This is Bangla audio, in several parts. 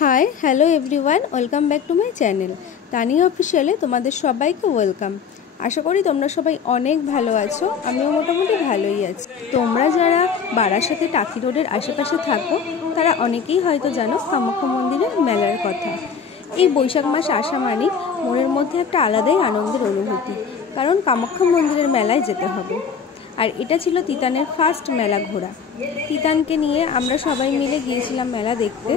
High hello everyone, welcome back to my channel Tania অফিসিয়ালে তোমাদের সবাইকে ওয়েলকাম। আশা করি তোমরা সবাই অনেক ভালো আছো, আমিও মোটামুটি ভালোই আছি। তোমরা যারা বারাসাতে টাকি রোডের আশেপাশে থাকো তারা অনেকেই হয়তো জানো কামাখ্যা মন্দিরের মেলার কথা। এই বৈশাখ মাস আসা মানে মনের মধ্যে একটা আলাদাই আনন্দের অনুভূতি, কারণ কামাখ্যা মন্দিরের মেলায় যেতে হবে। আর এটা ছিল তিতানের ফার্স্ট মেলা ঘোরা। তিতানকে নিয়ে আমরা সবাই মিলে গিয়েছিলাম মেলা দেখতে।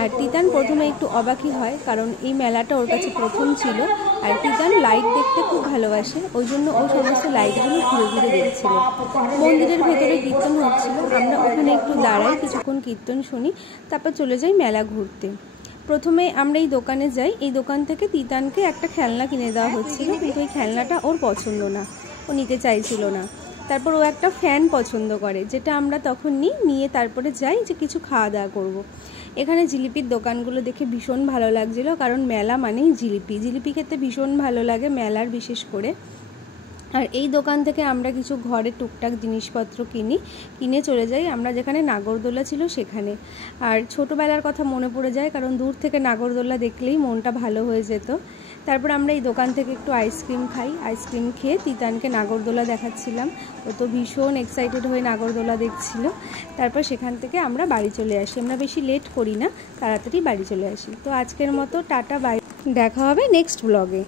আর তিতান প্রথমে একটু অবাকই হয়, কারণ এই মেলাটা ওর কাছে প্রথম ছিল। আর তিতান লাইট দেখতে খুব ভালোবাসে, ওই জন্য ও সমস্ত লাইটগুলো ঘুরে ঘুরে দেখছিল। মন্দিরের ভেতরে কীর্তন হচ্ছিল, আমরা ওখানে একটু দাঁড়াই, কিছুক্ষণ কীর্তন শুনি, তারপর চলে যাই মেলা ঘুরতে। প্রথমে আমরা এই দোকানে যাই, এই দোকান থেকে তিতানকে একটা খেলনা কিনে দেওয়া হচ্ছিল, কিন্তু এই খেলনাটা ওর পছন্দ না, ও নিতে চাইছিল না। তারপর ও একটা ফ্যান পছন্দ করে, যেটা আমরা তখন নিয়ে তারপরে যাই যে কিছু খাওয়া দাওয়া করবো। এখানে জিলিপির দোকানগুলো দেখে ভীষণ ভালো লাগছিলো, কারণ মেলা মানেই জিলিপি খেতে ভীষণ ভালো লাগে মেলার, বিশেষ করে। আর এই দোকান থেকে আমরা কিছু ঘরে টুকটাক জিনিসপত্র কিনে চলে যাই আমরা যেখানে নাগরদোলা ছিল সেখানে। আর ছোটোবেলার কথা মনে পড়ে যায়, কারণ দূর থেকে নাগরদোলা দেখলেই মনটা ভালো হয়ে যেত। তারপর আমরা এই দোকান থেকে একটু আইসক্রিম খাই, আইসক্রিম খেয়ে তিতানকে নাগরদোলা দেখাচ্ছিলাম, ও তো ভীষণ এক্সাইটেড হয়ে নাগরদোলা দেখছিল। তারপর সেখান থেকে আমরা বাড়ি চলে আসি, আমরা বেশি লেট করি না, তাড়াতাড়ি বাড়ি চলে আসি। তো আজকের মতো টাটা, বাই, দেখা হবে নেক্সট ব্লগে।